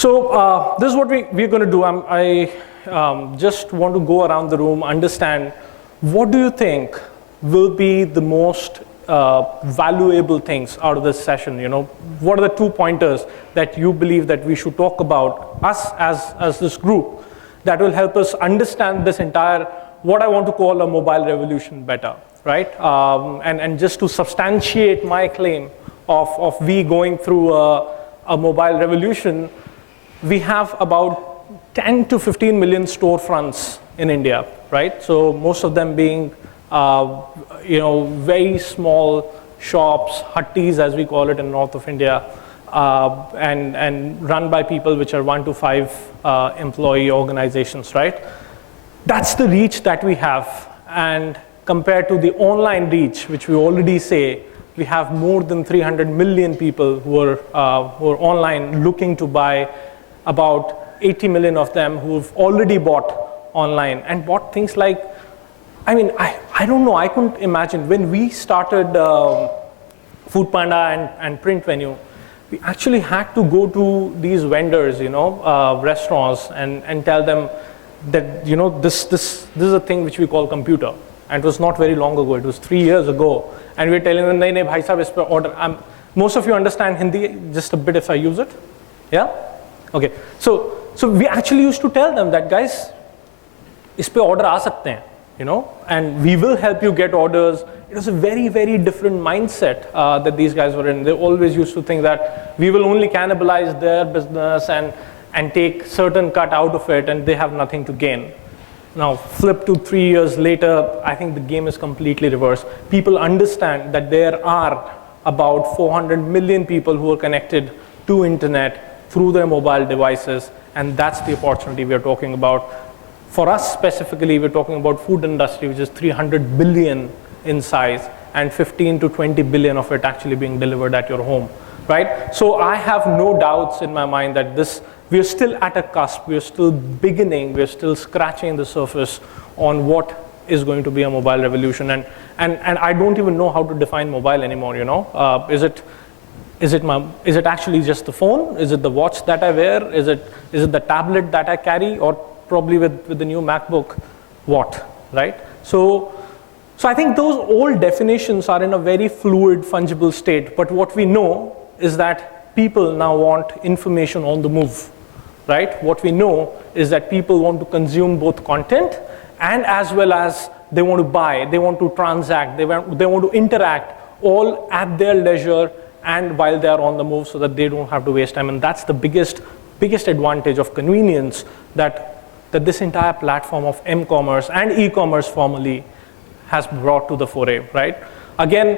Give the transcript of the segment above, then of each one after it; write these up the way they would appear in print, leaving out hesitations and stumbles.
So this is what we're going to do. I just want to go around the room, understand what do you think will be the most valuable things out of this session. You know, what are the 2 pointers that you believe that we should talk about, us as this group, that will help us understand this entire, what I want to call a mobile revolution better, right? And just to substantiate my claim of we going through a mobile revolution, we have about 10 to 15 million storefronts in India, right? So most of them being, very small shops, hutties as we call it in north of India, and run by people which are 1 to 5 employee organizations, right? That's the reach that we have, and compared to the online reach, which we already say, we have more than 300 million people who are online looking to buy, about 80 million of them who've already bought online and bought things like, I don't know, I couldn't imagine when we started Foodpanda and Print Venue, we actually had to go to these vendors, restaurants, and tell them that, this is a thing which we call computer. And it was not very long ago, it was 3 years ago. And we were telling them, nahi, bhai sahab, is pe order. Most of you understand Hindi, just a bit if I use it. Yeah? Okay. So we actually used to tell them that, guys, is pe order aa sakte hain, and we will help you get orders. It was a very, very different mindset that these guys were in. They always used to think that we will only cannibalize their business and take certain cut out of it, and they have nothing to gain. Now, flip to 3 years later, I think the game is completely reversed. People understand that there are about 400 million people who are connected to internet through their mobile devices, and that's the opportunity we are talking about. For us specifically, we're talking about food industry, which is 300 billion in size, and 15 to 20 billion of it actually being delivered at your home, right? So I have no doubts in my mind that we are still at a cusp, we are still beginning, we are still scratching the surface on what is going to be a mobile revolution. And I don't even know how to define mobile anymore, Is it actually just the phone? Is it the watch that I wear? Is it the tablet that I carry? Or probably with the new MacBook, what, right? So I think those old definitions are in a very fluid, fungible state. But what we know is that people now want information on the move, right? What we know is that people want to consume both content and as well as they want to buy, they want to transact, they want to interact all at their leisure and while they are on the move so that they don't have to waste time. And that's the biggest advantage of convenience that this entire platform of m-commerce and e-commerce formally has brought to the foray, right? Again,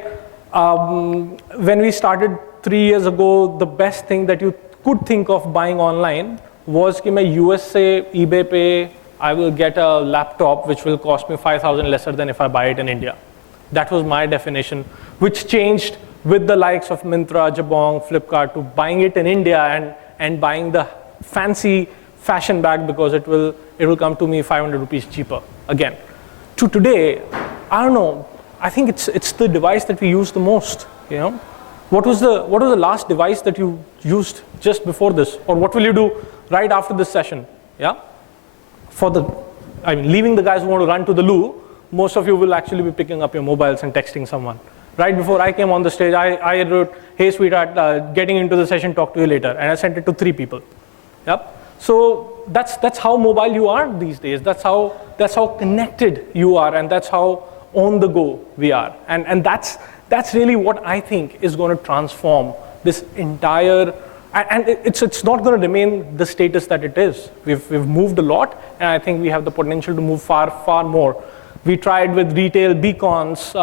when we started 3 years ago, the best thing that you could think of buying online was कि मैं US से eBay पे I will get a laptop which will cost me 5,000 lesser than if I buy it in India. That was my definition, which changed with the likes of Myntra, Jabong, Flipkart to buying it in India and buying the fancy fashion bag because it will come to me 500 rupees cheaper again. To today, I don't know, I think it's the device that we use the most, What was the last device that you used just before this? Or what will you do right after this session? Yeah? Leaving the guys who want to run to the loo, most of you will actually be picking up your mobiles and texting someone. Right before I came on the stage, I wrote, hey sweetheart, getting into the session, talk to you later. And I sent it to 3 people. Yep. So that's how mobile you are these days. That's how connected you are, and that's how on the go we are. And that's really what I think is going to transform this entire, and it's not going to remain the status that it is. We've moved a lot, and I think we have the potential to move far, far more. We tried with retail beacons,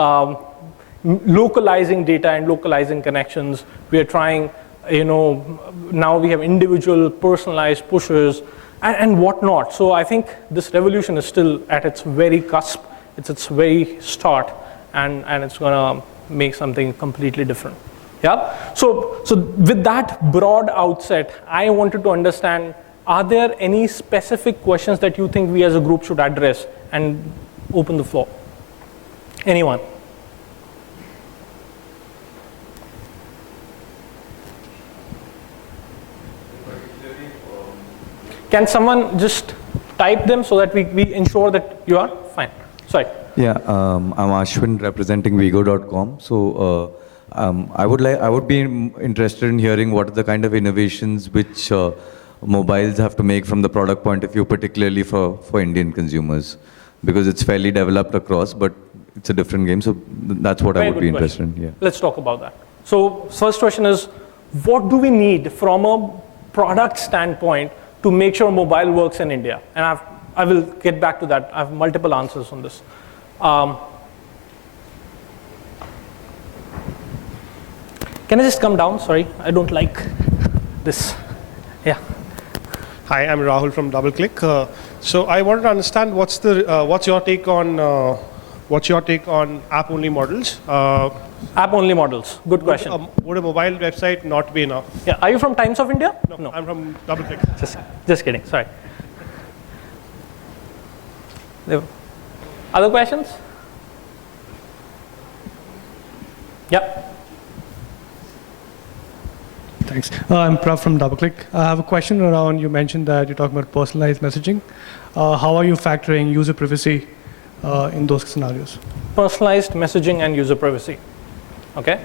localizing data and localizing connections. We are trying, now we have individual personalized pushes and whatnot. So I think this revolution is still at its very cusp. It's its very start, and it's going to make something completely different. Yeah. So with that broad outset, I wanted to understand, are there any specific questions that you think we as a group should address, and open the floor? Anyone? Particularly for Can someone just type them so that we ensure that you are fine? Sorry. Yeah, I'm Ashwin representing Vigo.com. So I would be interested in hearing what are the kind of innovations which mobiles have to make from the product point of view, particularly for Indian consumers, because it's fairly developed across, but it's a different game. So that's what I would be interested in. Yeah. Let's talk about that. So first question is, what do we need from a product standpoint to make sure mobile works in India? And I will get back to that. I have multiple answers on this. Can I just come down? Sorry, I don't like this. Yeah. Hi, I'm Rahul from DoubleClick. So I wanted to understand what's your take on app-only models? App-only models. Good question. Would a mobile website not be enough? Yeah. Are you from Times of India? No. I'm from DoubleClick. Just kidding. Sorry. Other questions? Yeah. Thanks. I'm Prav from DoubleClick. I have a question around, you mentioned that you're talking about personalized messaging. How are you factoring user privacy in those scenarios? Personalized messaging and user privacy. Okay.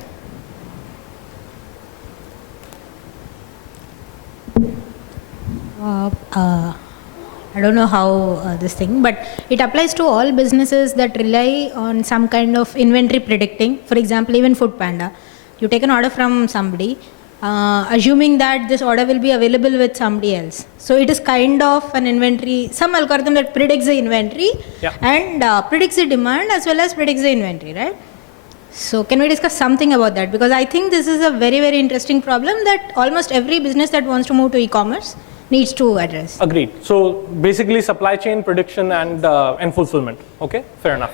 I don't know how this thing, but it applies to all businesses that rely on some kind of inventory predicting. For example, even Foodpanda. You take an order from somebody, assuming that this order will be available with somebody else. So it is kind of an inventory, some algorithm that predicts the inventory and predicts the demand as well as predicts the inventory, right? So can we discuss something about that? Because I think this is a very, very interesting problem that almost every business that wants to move to e-commerce needs to address. Agreed. So basically supply chain prediction and fulfillment. Okay, fair enough.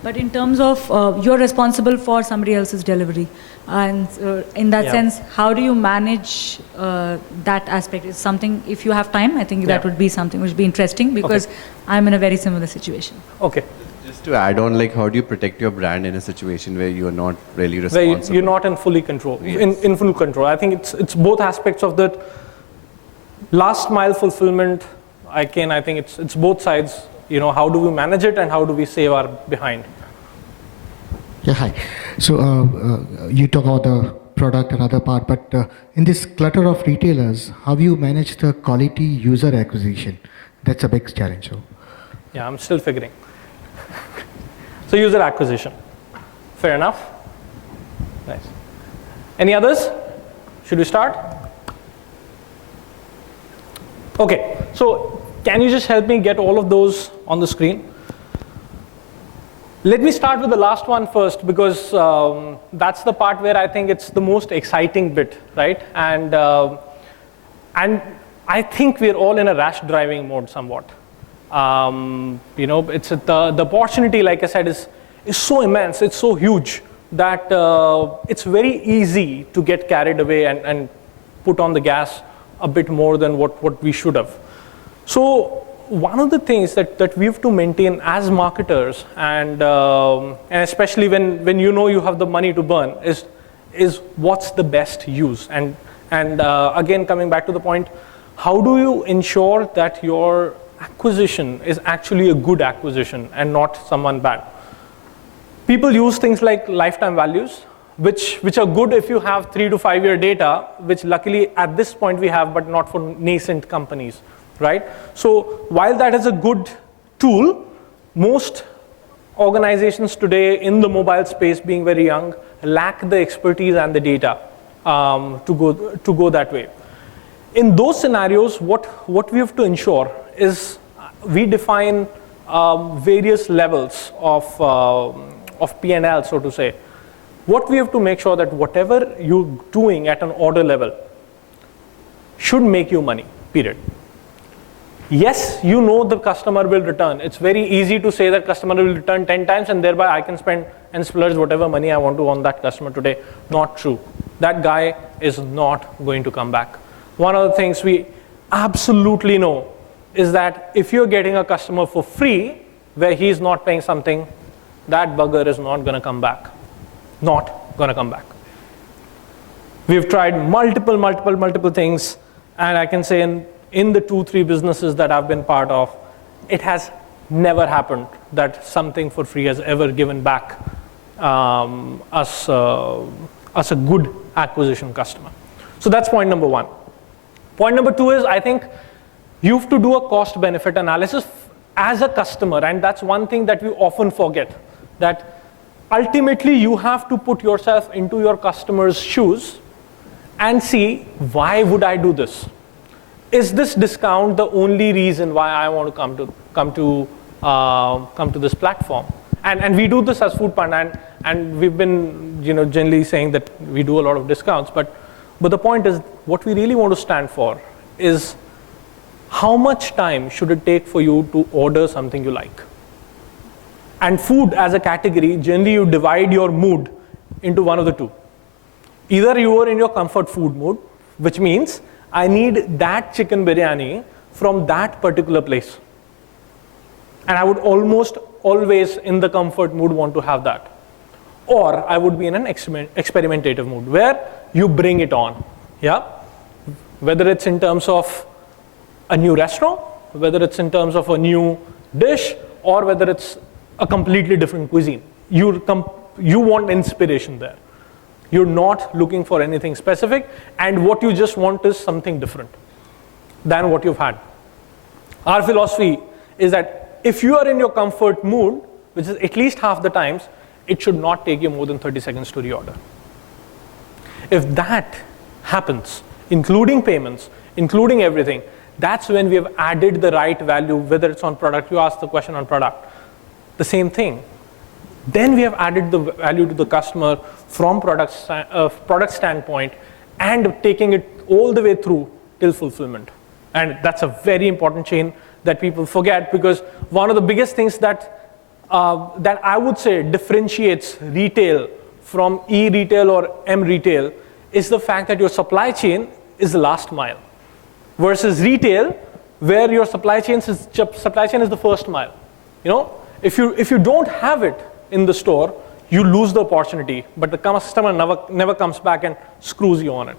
But in terms of you're responsible for somebody else's delivery, and in that sense, how do you manage that aspect? It's something, if you have time, I think that would be something which would be interesting, because I'm in a very similar situation. Okay. Just to add on, like, how do you protect your brand in a situation where you're not really responsible? Where you're not in fully control, Yes. in full control. I think it's both aspects of that last mile fulfillment. I think it's both sides. You know, how do we manage it and how do we save our behind? Yeah, hi. So you talk about the product and other part, but in this clutter of retailers, how you manage the quality user acquisition? That's a big challenge. So. Yeah, I'm still figuring. So user acquisition. Fair enough. Nice. Any others? Should we start? Okay, so can you just help me get all of those on the screen? Let me start with the last one first, because that's the part where I think it's the most exciting bit, right? And I think we're all in a rash driving mode somewhat. You know, it's the opportunity, like I said, is so immense, it's so huge that it's very easy to get carried away and put on the gas a bit more than what we should have. So one of the things that we have to maintain as marketers, and especially when you know you have the money to burn, is what's the best use. And again, coming back to the point, how do you ensure that your acquisition is actually a good acquisition and not someone bad? People use things like lifetime values, which are good if you have 3 to 5 year data, which luckily at this point we have, but not for nascent companies, right? So while that is a good tool, most organizations today in the mobile space, being very young, lack the expertise and the data to go that way. In those scenarios, what we have to ensure is we define various levels of P&L, so to say. What we have to make sure that whatever you're doing at an order level should make you money, period. Yes, you know the customer will return. It's very easy to say that customer will return 10 times and thereby I can spend and splurge whatever money I want to on that customer today. Not true. That guy is not going to come back. One of the things we absolutely know is that if you're getting a customer for free where he's not paying something, that bugger is not going to come back. Not going to come back. We've tried multiple things, and I can say in the 2-3 businesses that I've been part of, it has never happened that something for free has ever given back us a good acquisition customer. So that's point number 1. Point number 2 is, I think you have to do a cost benefit analysis as a customer, and that's one thing that we often forget, that ultimately you have to put yourself into your customer's shoes and see, why would I do this? Is this discount the only reason why I want to come to this platform? And we do this as Foodpanda, and we've been generally saying that we do a lot of discounts, but the point is, what we really want to stand for is, how much time should it take for you to order something you like? And food as a category, generally you divide your mood into one of the two. Either you are in your comfort food mood, which means I need that chicken biryani from that particular place. And I would almost always in the comfort mood want to have that. Or I would be in an experimentative mood where you bring it on. Yeah? Whether it's in terms of a new restaurant, whether it's in terms of a new dish, or whether it's a completely different cuisine. You want inspiration there. You're not looking for anything specific, and what you just want is something different than what you've had. Our philosophy is that if you are in your comfort mood, which is at least half the times, it should not take you more than 30 seconds to reorder. If that happens, including payments, including everything, that's when we have added the right value, whether it's on product. You asked the question on product. The same thing. Then we have added the value to the customer from product standpoint and taking it all the way through till fulfillment. And that's a very important chain that people forget, because one of the biggest things that I would say differentiates retail from e-retail or m-retail is the fact that your supply chain is the last mile, versus retail, where your supply chain is the first mile. If you don't have it in the store, you lose the opportunity, but the customer never comes back and screws you on it.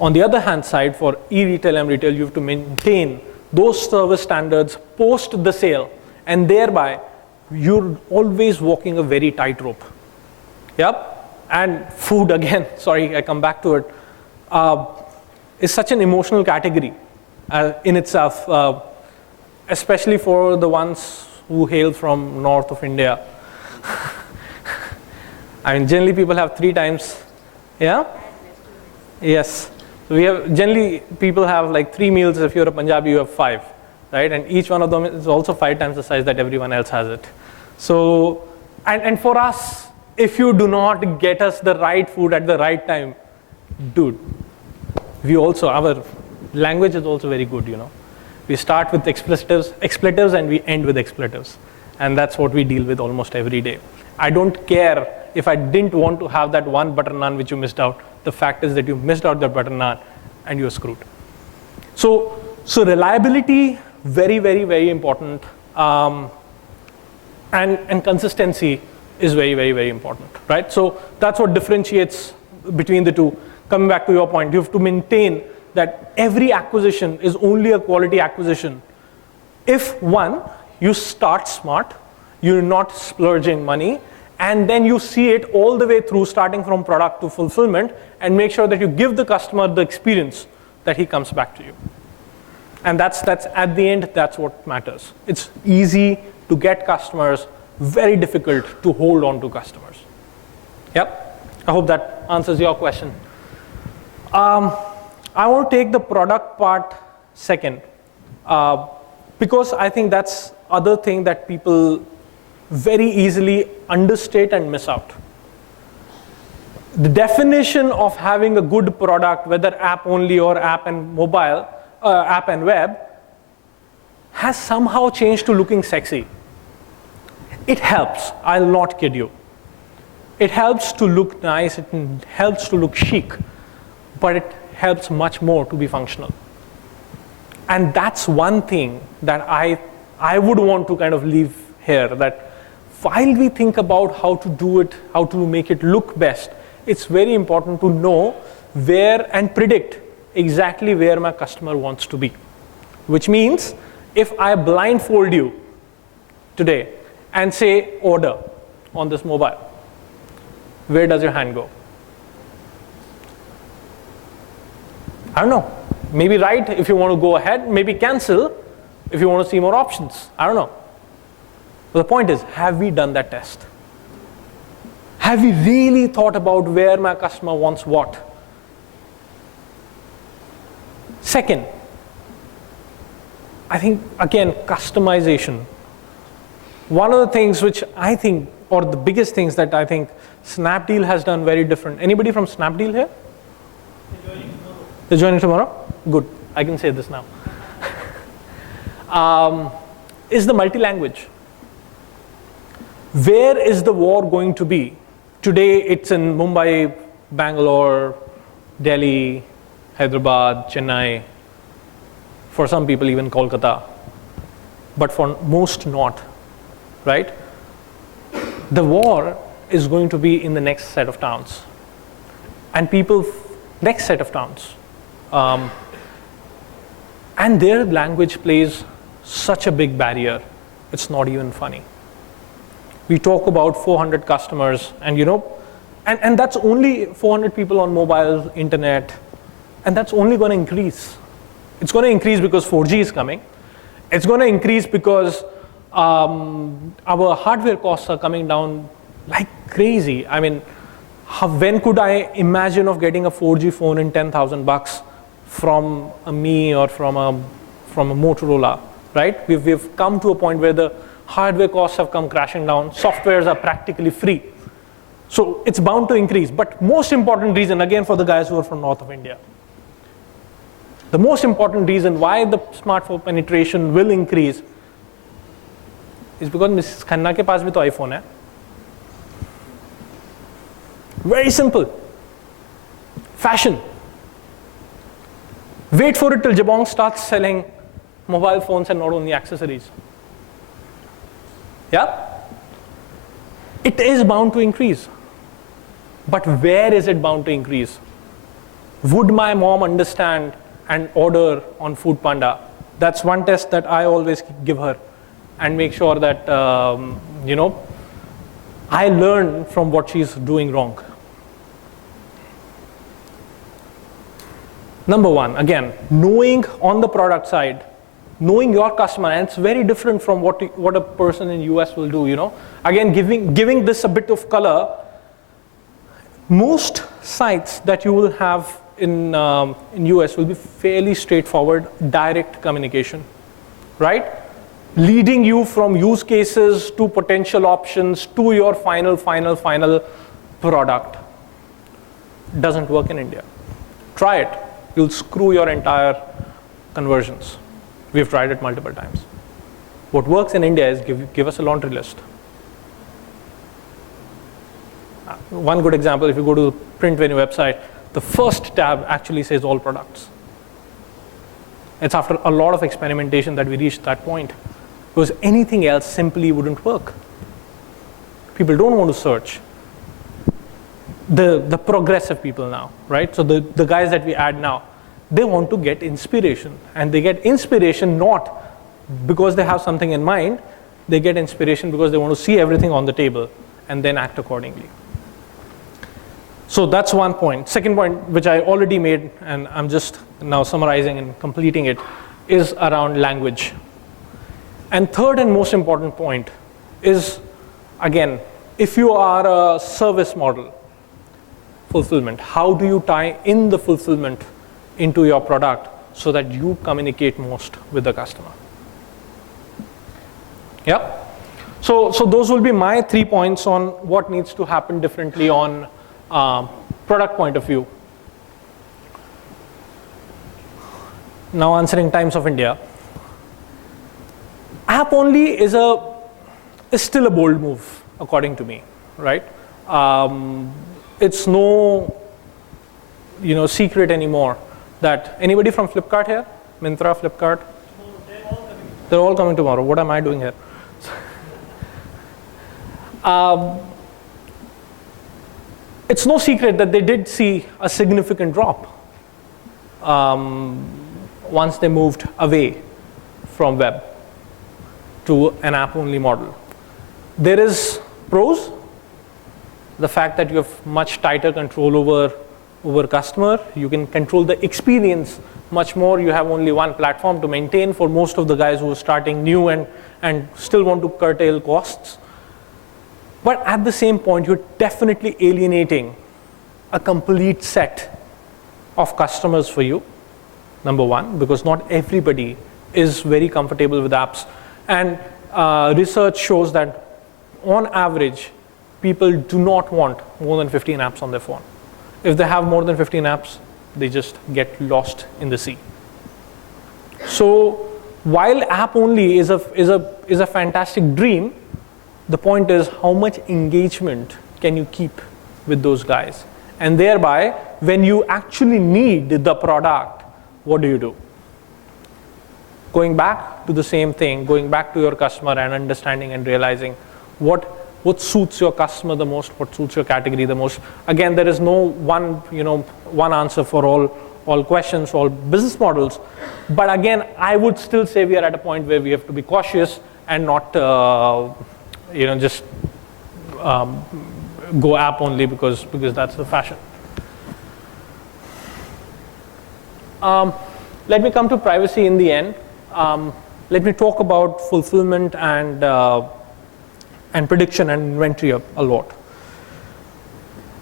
On the other hand side, for e-retail, m-retail, you have to maintain those service standards post the sale, and thereby you're always walking a very tight rope. Yep. And food, again, sorry, I come back to it, is such an emotional category in itself, especially for the ones who hail from north of India. I mean, generally people have 3 times, yeah? Yes. So generally people have like 3 meals. If you're a Punjabi, you have 5, right? And each one of them is also 5 times the size that everyone else has it. So, and for us, if you do not get us the right food at the right time, dude, our language is also very good, We start with expletives and we end with expletives. And that's what we deal with almost every day. I don't care if I didn't want to have that one butter naan which you missed out. The fact is that you missed out the butter naan and you're screwed. So reliability, very, very, very important. And consistency is very, very, very important, right? So that's what differentiates between the two. Coming back to your point, you have to maintain that every acquisition is only a quality acquisition if, one, you start smart, you're not splurging money, and then you see it all the way through, starting from product to fulfillment, and make sure that you give the customer the experience that he comes back to you. And that's at the end, that's what matters. It's easy to get customers, very difficult to hold on to customers. Yep, I hope that answers your question. I want to take the product part second, because I think that's other thing that people very easily understate and miss out. The definition of having a good product, whether app only or app and mobile, app and web, has somehow changed to looking sexy. It helps, I'll not kid you. It helps to look nice, it helps to look chic, but it helps much more to be functional. And that's one thing that I would want to kind of leave here, that while we think about how to do it, how to make it look best, it's very important to know where and predict exactly where my customer wants to be. Which means if I blindfold you today and say order on this mobile, where does your hand go? I don't know. Maybe right if you want to go ahead, maybe cancel if you want to see more options. I don't know. But the point is, have we done that test? Have we really thought about where my customer wants what? Second, I think, again, customization. One of the things which I think, or the biggest things that I think Snapdeal has done very different. Anybody from Snapdeal here? They're joining tomorrow? Good, I can say this now. Is the multi-language. Where is the war going to be? Today it's in Mumbai, Bangalore, Delhi, Hyderabad, Chennai, for some people even Kolkata, but for most not, right? The war is going to be in the next set of towns, and people, next set of towns. And their language plays such a big barrier, it's not even funny. We talk about 400 customers, and and that's only 400 people on mobile, internet, and that's only going to increase. It's going to increase because 4G is coming. It's going to increase because our hardware costs are coming down like crazy. I mean, when could I imagine of getting a 4G phone in $10,000 from a Mi or from a Motorola, right? We've come to a point where the hardware costs have come crashing down. Softwares are practically free. So it's bound to increase. But most important reason, again, for the guys who are from north of India, the most important reason why the smartphone penetration will increase is because Mrs. Khanna ke paas bhi to iPhone hai. Very simple. Fashion. Wait for it till Jabong starts selling mobile phones and not only accessories. Yeah? It is bound to increase. But where is it bound to increase? Would my mom understand and order on Food Panda? That's one test that I always give her and make sure that, I learn from what she's doing wrong. Number one, again, knowing on the product side, knowing your customer, and it's very different from what a person in US will do, Again, giving this a bit of color, most sites that you will have in US will be fairly straightforward, direct communication, right? Leading you from use cases to potential options to your final product. Doesn't work in India. Try it. You'll screw your entire conversions. We've tried it multiple times. What works in India is give us a laundry list. One good example, if you go to the Print Venue website, the first tab actually says all products. It's after a lot of experimentation that we reached that point, because anything else simply wouldn't work. People don't want to search. The progressive people now, right? So the guys that we add now, they want to get inspiration, and they get inspiration not because they have something in mind, they get inspiration because they want to see everything on the table and then act accordingly. So that's one point. Second point, which I already made, and I'm just now summarizing and completing it, is around language. And third and most important point is, again, if you are a service model, fulfillment, how do you tie in the fulfillment into your product so that you communicate most with the customer? Yeah? So those will be my 3 points on what needs to happen differently on product point of view. Now answering Times of India. App only is still a bold move, according to me, right? It's no secret anymore that anybody from Flipkart here? Myntra, Flipkart? They're all coming tomorrow. What am I doing here? it's no secret that they did see a significant drop once they moved away from web to an app-only model. There is pros, the fact that you have much tighter control over customer. You can control the experience much more. You have only one platform to maintain for most of the guys who are starting new and still want to curtail costs. But at the same point, you're definitely alienating a complete set of customers for you, number one, because not everybody is very comfortable with apps. And research shows that on average, people do not want more than 15 apps on their phone. If they have more than 15 apps, they just get lost in the sea. So while app only is a fantastic dream, the point is how much engagement can you keep with those guys? And thereby, when you actually need the product, what do? Going back to the same thing, going back to your customer and understanding and realizing what suits your customer the most, what suits your category the most. Again, there is no one answer for all questions, all business models. But again, I would still say we are at a point where we have to be cautious and not just go app only because that's the fashion. Let me come to privacy in the end. Let me talk about fulfillment and prediction and inventory a lot.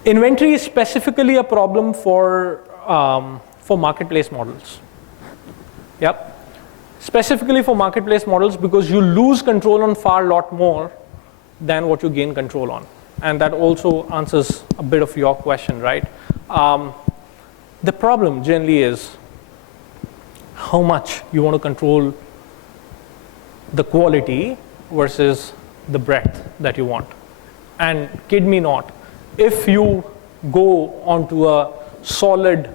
Inventory is specifically a problem for marketplace models. Yep. Specifically for marketplace models because you lose control on far lot more than what you gain control on. And that also answers a bit of your question, right? The problem generally is how much you want to control the quality versus the breadth that you want. And kid me not, if you go onto a solid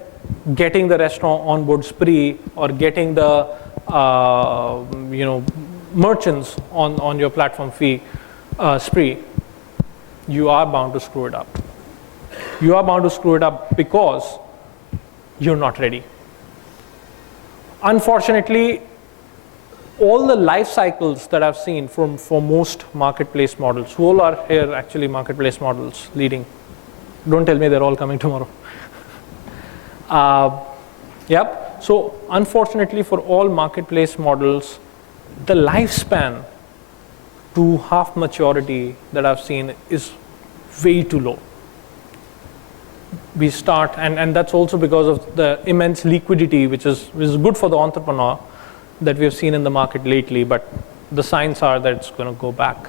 getting the restaurant on board spree or getting the merchants on your platform fee spree, you are bound to screw it up. You are bound to screw it up because you're not ready. Unfortunately, all the life cycles that I've seen for most marketplace models, who all are here actually marketplace models leading? Don't tell me they're all coming tomorrow. Yep. So unfortunately for all marketplace models, the lifespan to half maturity that I've seen is way too low. We start, and that's also because of the immense liquidity, which is good for the entrepreneur that we have seen in the market lately, but the signs are that it's going to go back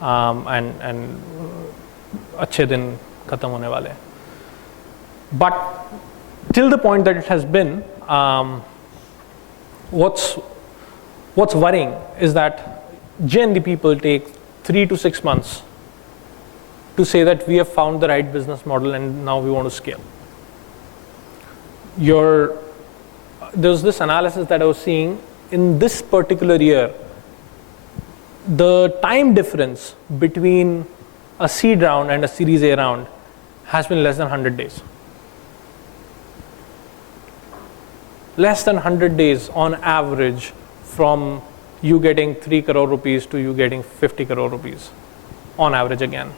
and अच्छे दिन खत्म होने वाले. But till the point that it has been, what's worrying is that generally people take 3 to 6 months to say that we have found the right business model and now we want to scale. There's this analysis that I was seeing in this particular year, the time difference between a seed round and a Series A round has been less than 100 days. Less than 100 days on average from you getting 3 crore rupees to you getting 50 crore rupees on average again.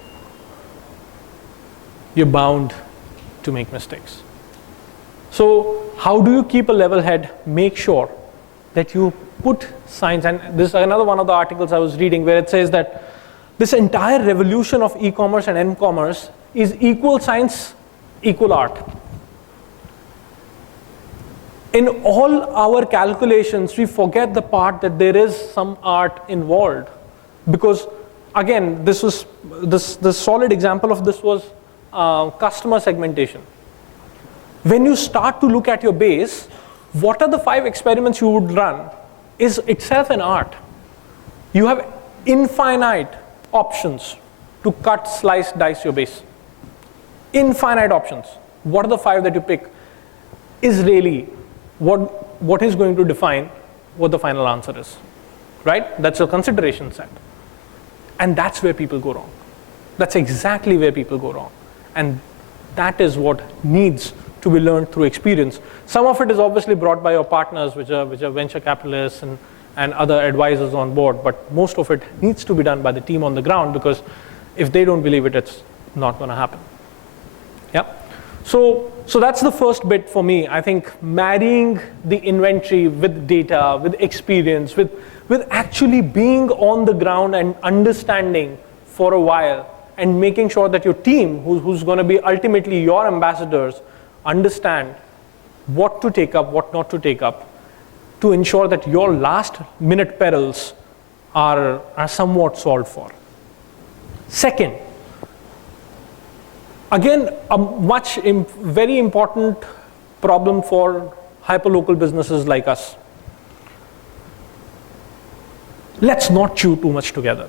You're bound to make mistakes. So how do you keep a level head, make sure that you put signs, and this is another one of the articles I was reading where it says that this entire revolution of e-commerce and m-commerce is equal science, equal art. In all our calculations, we forget the part that there is some art involved. Because again, the solid example of this was customer segmentation. When you start to look at your base, what are the 5 experiments you would run is itself an art. You have infinite options to cut, slice, dice your base. Infinite options. What are the 5 that you pick is really what is going to define what the final answer is, right? That's a consideration set. And that's where people go wrong. That's exactly where people go wrong. And That is what needs to be learned through experience. Some of it is obviously brought by your partners, which are venture capitalists and other advisors on board, but most of it needs to be done by the team on the ground, because if they don't believe it, it's not going to happen. Yeah. So that's the first bit for me. I think marrying the inventory with data, with experience, with actually being on the ground and understanding for a while, and making sure that your team, who's going to be ultimately your ambassadors, understand what to take up, what not to take up, to ensure that your last minute perils are somewhat solved for. Second, again, a very important problem for hyperlocal businesses like us. Let's not chew too much together.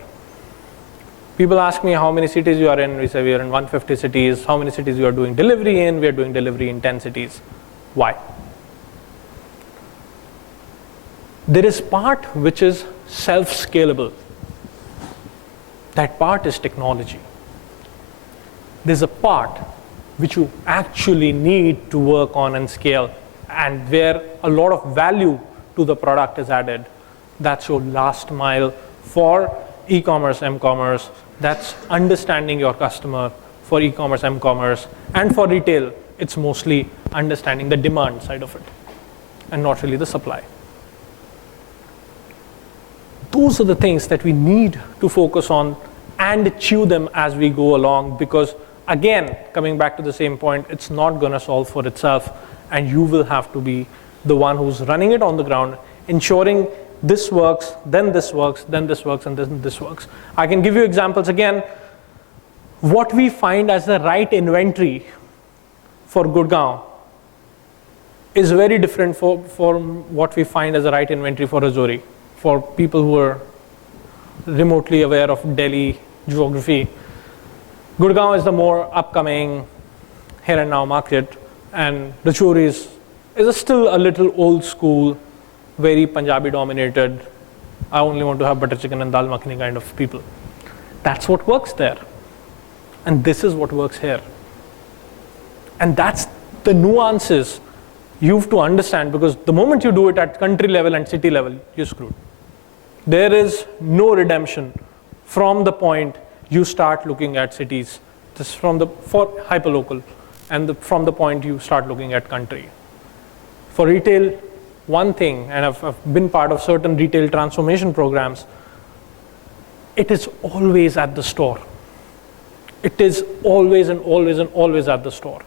People ask me how many cities you are in. We say we are in 150 cities. How many cities you are doing delivery in? We are doing delivery in 10 cities. Why? There is part which is self-scalable. That part is technology. There's a part which you actually need to work on and scale, and where a lot of value to the product is added. That's your last mile for e-commerce, m-commerce. That's understanding your customer for e-commerce, m-commerce. And for retail, it's mostly understanding the demand side of it and not really the supply. Those are the things that we need to focus on and chew them as we go along, because again, coming back to the same point, it's not going to solve for itself, and you will have to be the one who's running it on the ground, ensuring this works, then this works, then this works, and then this works. I can give you examples again. What we find as the right inventory for Gurgaon is very different from what we find as the right inventory for Rajouri. For people who are remotely aware of Delhi geography, Gurgaon is the more upcoming here and now market, and Rajouri is still a little old school, very Punjabi dominated. I only want to have butter chicken and dal makhani kind of people. That's what works there. And this is what works here. And that's the nuances you have to understand, because the moment you do it at country level and city level, you're screwed. There is no redemption from the point you start looking at cities, just for hyperlocal, and from the point you start looking at country. For retail, one thing, and I've been part of certain retail transformation programs, it is always at the store. It is always and always and always at the store.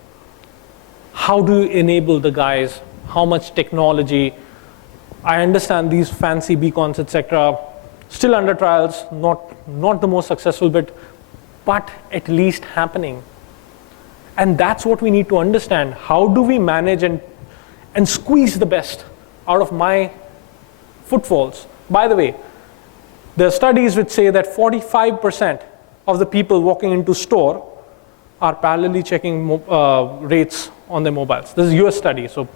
How do you enable the guys? How much technology? I understand these fancy beacons, etc., still under trials, not the most successful bit, but at least happening. And that's what we need to understand. How do we manage and squeeze the best out of my footfalls? By the way, there are studies which say that 45% of the people walking into store are parallelly checking rates on their mobiles. This is a US study, so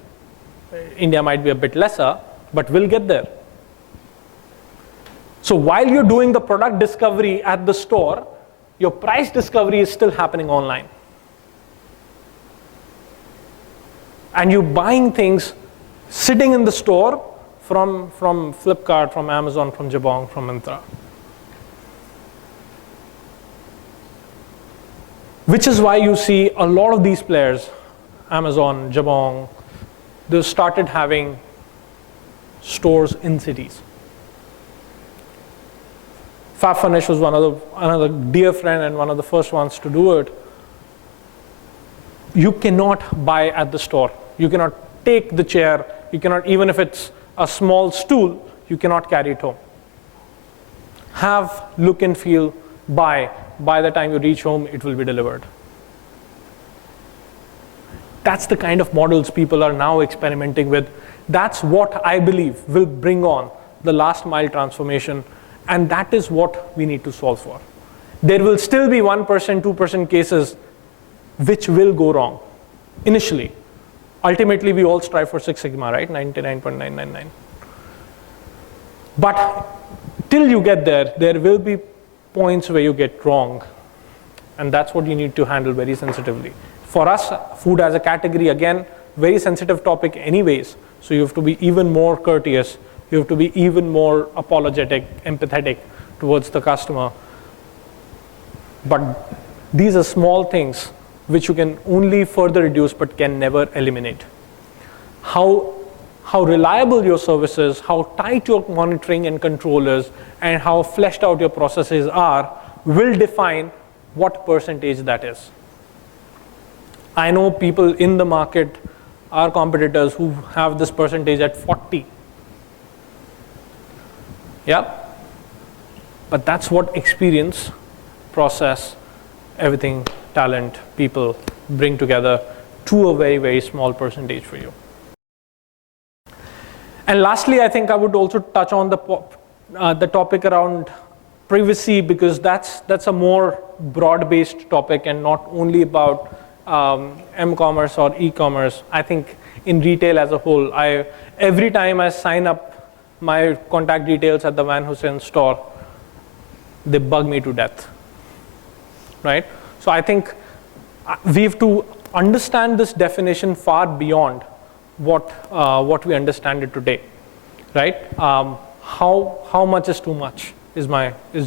India might be a bit lesser, but we'll get there. So while you're doing the product discovery at the store, your price discovery is still happening online. And you're buying things sitting in the store from Flipkart, from Amazon, from Jabong, from Myntra. Which is why you see a lot of these players, Amazon, Jabong, they started having stores in cities. FabFurnish was another dear friend and one of the first ones to do it. You cannot buy at the store. You cannot take the chair. You cannot, even if it's a small stool, you cannot carry it home. Have, look and feel, buy. By the time you reach home, it will be delivered. That's the kind of models people are now experimenting with. That's what I believe will bring on the last mile transformation, and that is what we need to solve for. There will still be 1%, 2% cases which will go wrong initially. Ultimately, we all strive for Six Sigma, right? 99.999. But till you get there, there will be points where you get wrong. And that's what you need to handle very sensitively. For us, food as a category, again, very sensitive topic anyways. So you have to be even more courteous. You have to be even more apologetic, empathetic towards the customer. But these are small things which you can only further reduce but can never eliminate. How reliable your service is, how tight your monitoring and control is, and how fleshed out your processes are will define what percentage that is. I know people in the market, our competitors, who have this percentage at 40. Yep. But that's what experience, process, everything, talent, people bring together to a very, very small percentage for you. And lastly, I think I would also touch on the topic around privacy, because that's a more broad-based topic and not only about m-commerce or e-commerce. I think in retail as a whole, every time I sign up my contact details at the Van Heusen store, they bug me to death, right? So I think we have to understand this definition far beyond what we understand it today, right? How much is too much is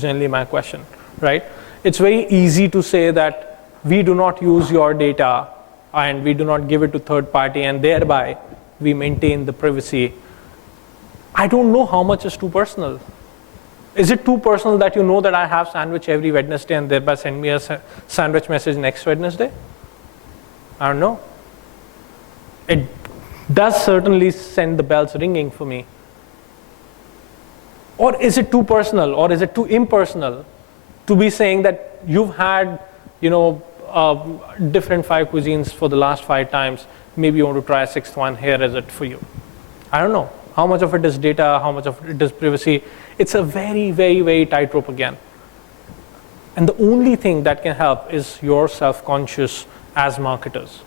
generally my question, right? It's very easy to say that we do not use your data and we do not give it to third party, and thereby we maintain the privacy. I don't know how much is too personal. Is it too personal that you know that I have sandwich every Wednesday and thereby send me a sandwich message next Wednesday? I don't know. It does certainly send the bells ringing for me. Or is it too personal, or is it too impersonal to be saying that you've had, different 5 cuisines for the last 5 times, maybe you want to try a 6th one, here is it for you. I don't know. How much of it is data, how much of it is privacy? It's a very, very, very tightrope again. And the only thing that can help is your self-conscious as marketers,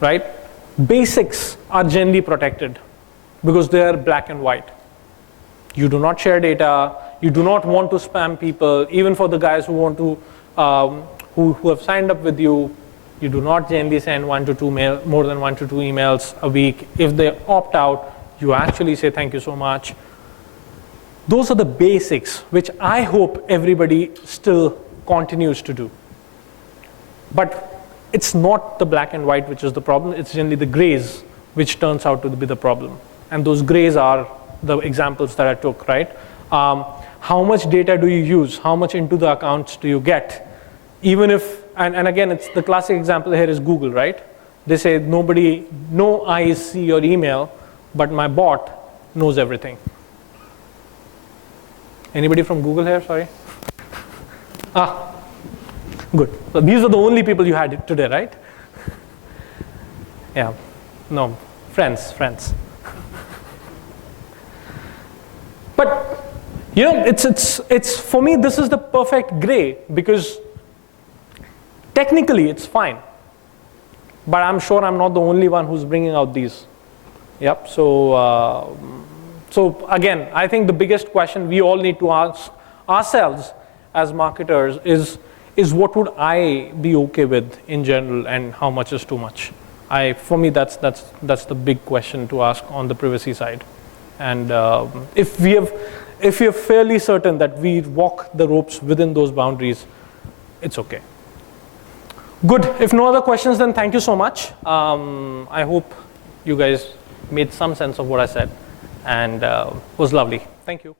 right? Basics are generally protected because they are black and white. You do not share data, you do not want to spam people, even for the guys who want to, who have signed up with you, you do not generally send more than 1 to 2 emails a week. If they opt out, you actually say thank you so much. Those are the basics which I hope everybody still continues to do. But it's not the black and white which is the problem, it's generally the grays which turns out to be the problem. And those grays are the examples that I took, right? How much data do you use? How much into the accounts do you get? Even if, and again, it's the classic example here is Google, right? They say no eyes see your email, but my bot knows everything. Anybody from Google here, sorry? Good. So these are the only people you had today, right? Yeah, no, friends. But, it's for me, this is the perfect gray, because technically it's fine, but I'm sure I'm not the only one who's bringing out these. Yep, so again, I think the biggest question we all need to ask ourselves as marketers is what would I be okay with in general, and how much is too much? For me, that's the big question to ask on the privacy side. And if we are fairly certain that we walk the ropes within those boundaries, it's okay. Good. If no other questions, then thank you so much. I hope you guys made some sense of what I said, and was lovely. Thank you.